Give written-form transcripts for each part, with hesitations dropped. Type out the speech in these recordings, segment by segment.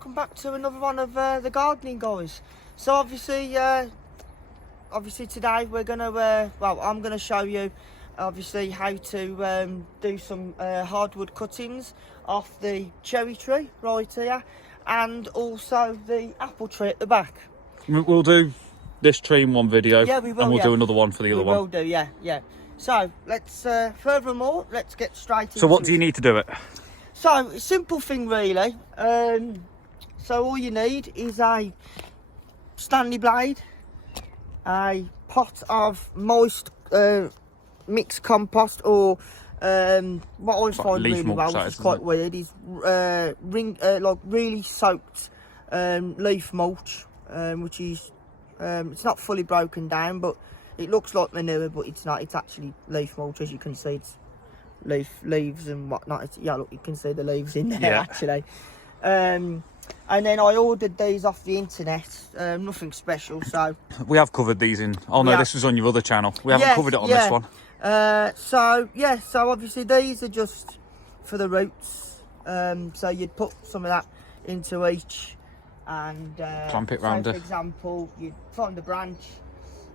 welcome back to another one of the gardening guys. So obviously today we're gonna I'm gonna show you obviously how to do some hardwood cuttings off the cherry tree right here, and also the apple tree at the back. We'll do this tree in one video, yeah, we will, and we'll do another one for the other one. We will do, yeah. So let's furthermore, let's get straight into it. So what do you need to do it? So, simple thing really. So all you need is a Stanley blade, a pot of moist mixed compost, or what I find really well, which is quite weird, is like really soaked leaf mulch, which is it's not fully broken down, but it looks like manure, but it's not. It's actually leaf mulch, as you can see. It's leaves and whatnot. Yeah, look, you can see the leaves in there, actually. And then I ordered these off the internet, nothing special. So we have covered these in. Oh no, this was on your other channel. We haven't covered it on this one. So obviously these are just for the roots. So you'd put some of that into each, and clamp it round. For example, you'd find the branch,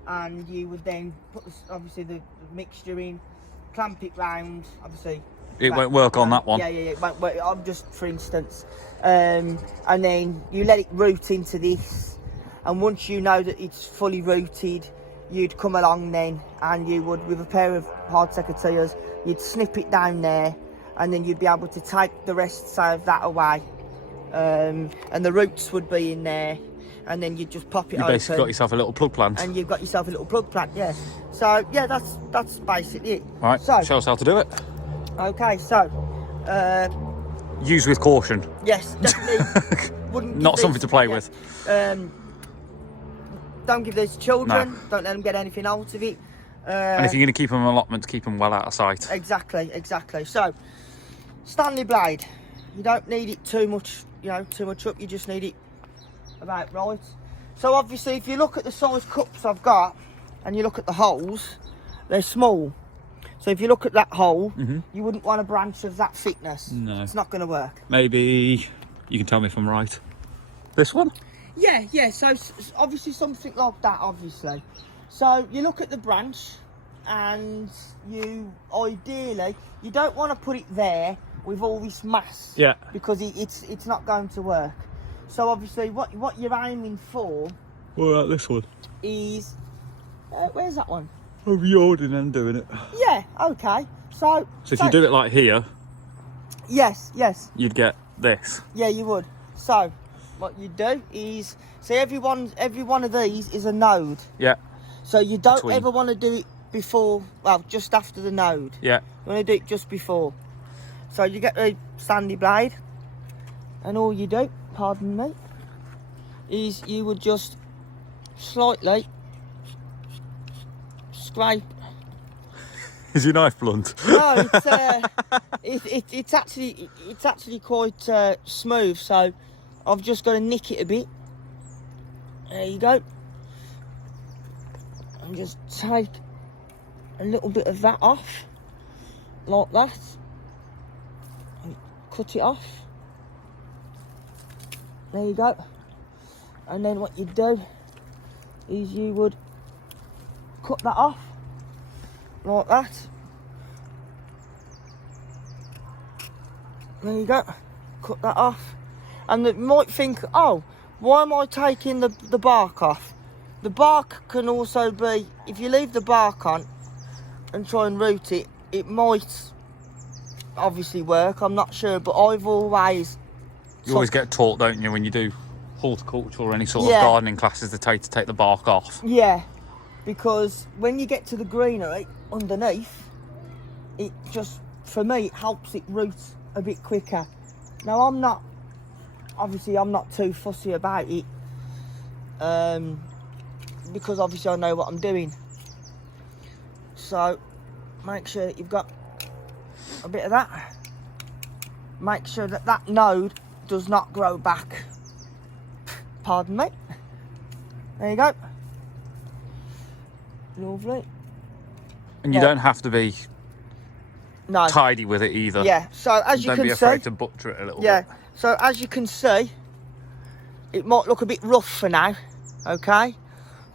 and you would then put obviously the mixture in, clamp it round. Obviously it won't work on that one. Yeah, it won't work. I'm just for instance, and then you let it root into this, and once you know that it's fully rooted, you'd come along then, and you would, with a pair of hard secateurs, you'd snip it down there, and then you'd be able to take the rest of that away, and the roots would be in there, and then you'd just pop it open. You basically got yourself a little plug plant. And you've got yourself a little plug plant, yeah. So yeah, that's basically it. All right, so show us how to do it. Okay, so use with caution. Yes, definitely. Wouldn't not something to play with. Don't give these to children. No. Don't let them get anything out of it. And if you're going to keep them in allotments, keep them well out of sight. Exactly. So, Stanley blade. You don't need it too much, too much up. You just need it about right. So obviously, if you look at the size cups I've got, and you look at the holes, they're small. So if you look at that hole, you wouldn't want a branch of that thickness. No. It's not going to work. Maybe you can tell me if I'm right. This one? Yeah, so obviously something like that, obviously. So you look at the branch, and you ideally, you don't want to put it there with all this mass. Yeah. Because it's not going to work. So obviously what you're aiming for... What about this one? Is... where's that one? I'm yawning and doing it. Yeah, okay. So if you do it like here... Yes. You'd get this. Yeah, you would. So... what you do is, see, every one of these is a node. Yeah. So you don't ever want to do it before, well, just after the node. Yeah. You want to do it just before. So you get the Stanley blade, and all you do, pardon me, is you would just slightly scrape. Is your knife blunt? No, it's actually quite smooth. So I've just got to nick it a bit. There you go. And just take a little bit of that off, like that. And cut it off. There you go. And then what you do is you would cut that off, like that. There you go. Cut that off. And you might think, oh, why am I taking the bark off? The bark can also be, if you leave the bark on and try and root it, it might obviously work, I'm not sure, but I've always... You always get taught, don't you, when you do horticulture or any sort of gardening classes, to take the bark off. Yeah, because when you get to the greenery underneath, it just, for me, it helps it root a bit quicker. Now, I'm not too fussy about it, because obviously I know what I'm doing. So make sure that you've got a bit of that. Make sure that that node does not grow back. Pardon me. There you go. Lovely. And you don't have to be tidy with it either. Yeah, so as you can see... Don't be afraid to butcher it a little bit. Yeah, so as you can see, it might look a bit rough for now, okay?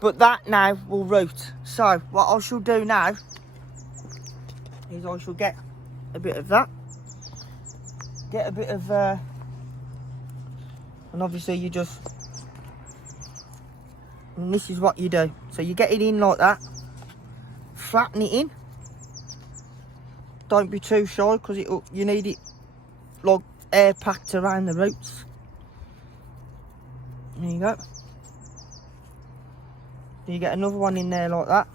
But that now will root. So what I shall do now is I shall get a bit of that. Get a bit of, and obviously you just, and this is what you do. So you get it in like that, flatten it in. Don't be too shy because you need it like air packed around the roots. There you go. You get another one in there like that.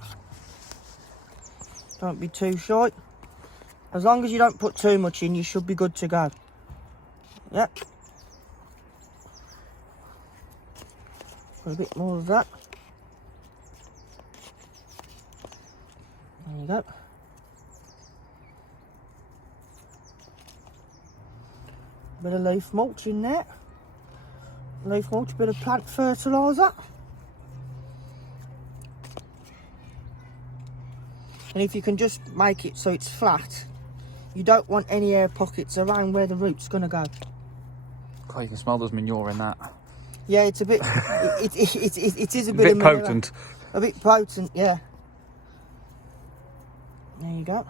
Don't be too shy. As long as you don't put too much in, you should be good to go. Yep. Put a bit more of that. There you go. Bit of leaf mulch in there. Leaf mulch, bit of plant fertiliser. And if you can just make it so it's flat, you don't want any air pockets around where the root's going to go. God, you can smell there's manure in that. Yeah, it's a bit, it is a bit of manure. potent. A bit potent, yeah. There you go.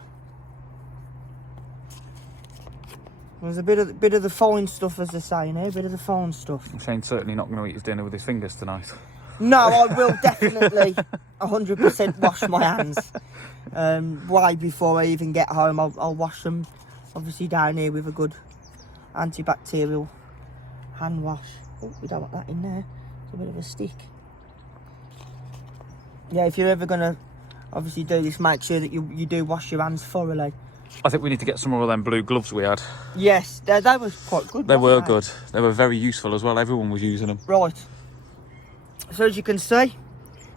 There's a bit of the fine stuff, as they say, a bit of the fine stuff. Shane's certainly not going to eat his dinner with his fingers tonight. No, I will definitely 100% wash my hands. Way before I even get home, I'll wash them, obviously down here with a good antibacterial hand wash. Oh, we don't want that in there. It's a bit of a stick. Yeah, if you're ever going to obviously do this, make sure that you do wash your hands thoroughly. I think we need to get some more of them blue gloves we had. Yes, they were quite good. They were good. They were very useful as well. Everyone was using them. Right. So as you can see,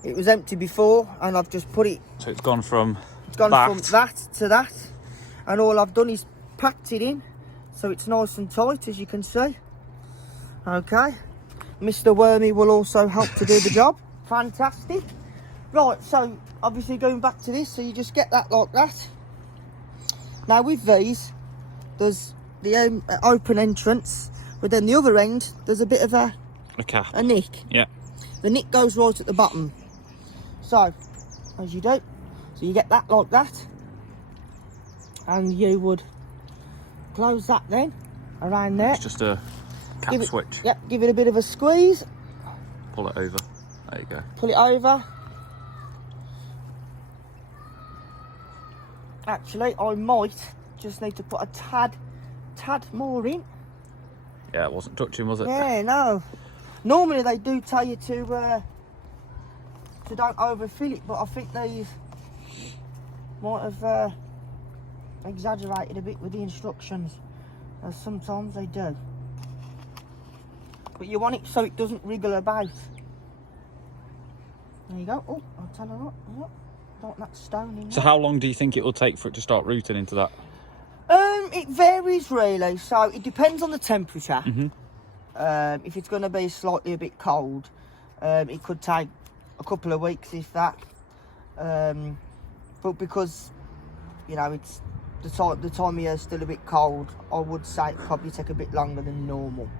it was empty before, and I've just put it. So it's gone from from that to that, and all I've done is packed it in, so it's nice and tight, as you can see. Okay. Mr. Wormy will also help to do the job. Fantastic. Right. So obviously going back to this, so you just get that like that. Now with these, there's the open entrance, but then the other end, there's a bit of a cap. A nick. Yeah. The nick goes right at the bottom. So, as you do, so you get that like that, and you would close that then around there. It's just a cap switch. Yep, give it a bit of a squeeze. Pull it over. There you go. Pull it over. Actually, I might just need to put a tad more in. Yeah, it wasn't touching, was it? Yeah, no. Normally they do tell you to don't overfill it, but I think these might have exaggerated a bit with the instructions, as sometimes they do. But you want it so it doesn't wriggle about. There you go. Oh, I'll tell you what. Yep. Don't want that stone in there. So how long do you think it will take for it to start rooting into that? It varies really. So it depends on the temperature. Mm-hmm. If it's going to be slightly a bit cold, it could take a couple of weeks, if that. But because, you know, it's the time of year is still a bit cold, I would say it probably take a bit longer than normal.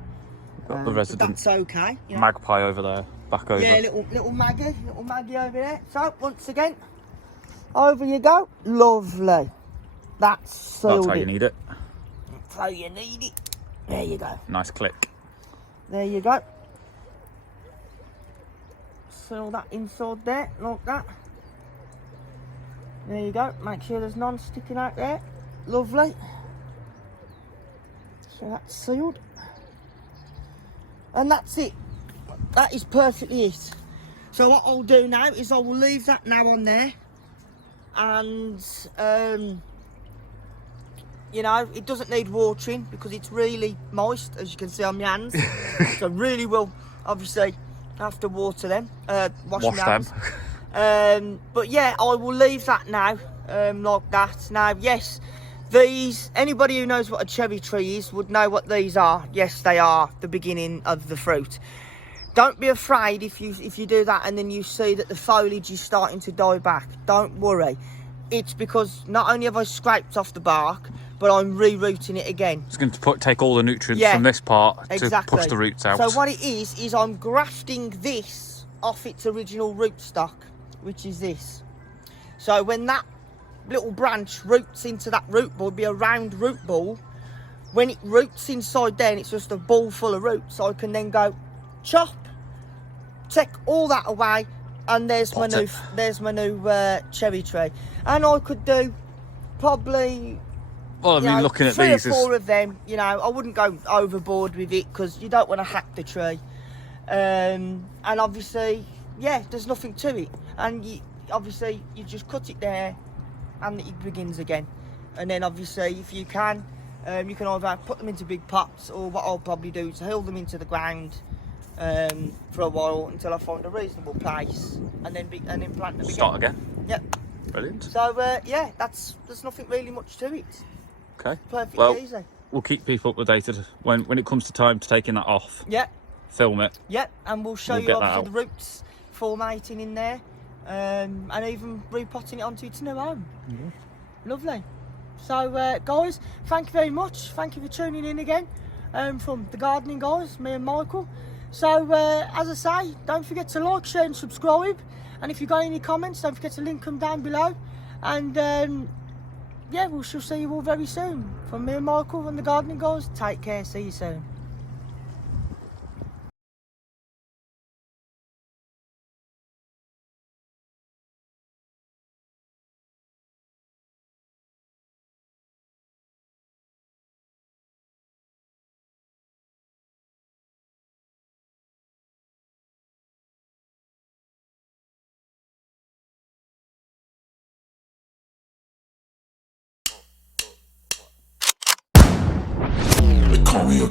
Got the resident that's okay. You know? magpie over there, back over. Yeah, little Maggie over there. So once again, over you go. Lovely. That's how you need it. That's how you need it. There you go. Nice click. There you go. Seal that inside there, like that. There you go. Make sure there's none sticking out there. Lovely. So that's sealed. And that's it. That is perfectly it. So what I'll do now is I will leave that now on there. And, you know, it doesn't need watering because it's really moist, as you can see on my hands. So really will, obviously, have to water them, wash my hands. Them. But yeah, I will leave that now, like that. Now, yes, these, anybody who knows what a cherry tree is would know what these are. Yes, they are the beginning of the fruit. Don't be afraid if you do that and then you see that the foliage is starting to die back. Don't worry. It's because not only have I scraped off the bark, but I'm rerouting it again. It's going to take all the nutrients from this part to push the roots out. So what it is I'm grafting this off its original rootstock, which is this. So when that little branch roots into that root ball, it'd be a round root ball. When it roots inside there, and it's just a ball full of roots, I can then go chop, take all that away, and there's my new cherry tree. And I could do probably, well, I mean, looking at 3 these, or 4 of them. You know, I wouldn't go overboard with it because you don't want to hack the tree. And obviously, yeah, there's nothing to it. And obviously, you just cut it there, and it begins again. And then obviously, if you can either put them into big pots, or what I'll probably do is hill them into the ground for a while until I find a reasonable place, and then plant them again. Start again. Yep. Brilliant. So yeah, there's nothing really much to it. Okay. Perfectly easy. We'll keep people updated when it comes to time to taking that off. Yep. Film it. Yep, and we'll show you obviously the roots formatting in there, and even repotting it onto its new home. Lovely. So guys, thank you very much. Thank you for tuning in again from the gardening guys, me and Michael. So as I say, don't forget to like, share and subscribe, and if you've got any comments, don't forget to link them down below. And yeah, we shall see you all very soon. From me and Michael and the gardening guys, take care, see you soon. Call me a